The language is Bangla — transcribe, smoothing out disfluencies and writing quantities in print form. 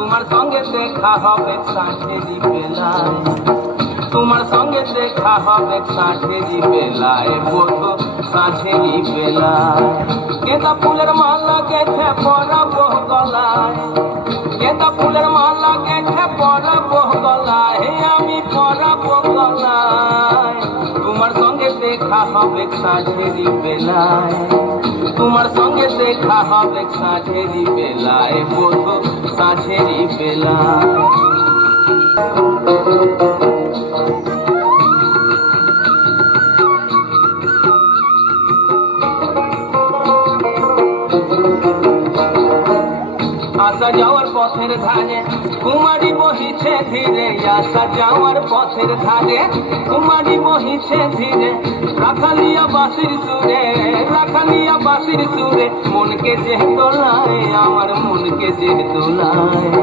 তোমার সঙ্গে দেখা হবে সাঁঝেরি বেলায়, তোমার সঙ্গে দেখা হবে সাঁঝেরি বেলায়, বধু সাঁঝেরি বেলায়। গেঁদা ফুলের মালা গেঁথে পরাবো গলায়, গেঁদা ফুলের মালা গেঁথে পরাবো গলায়, আমি পরাবো গলায়। তোমার সঙ্গে দেখা হবে সাঁঝেরি বেলায়, তোমার সঙ্গে দেখা হবে সাঁঝেরি বেলায়, বধু সাঁঝেরি বেলায়। আসা যাওয়ার পথের ধারে কুমারী বহিছে ধীরে, আসা যাওয়ার পথের ধারে কুমারী বহিছে ধীরে। রাখালিয়া বাঁশির সুরে, রাখালিয়া বাঁশির সুরে, মনকে যে দোলায়, আমার মনকে যে দোলায়।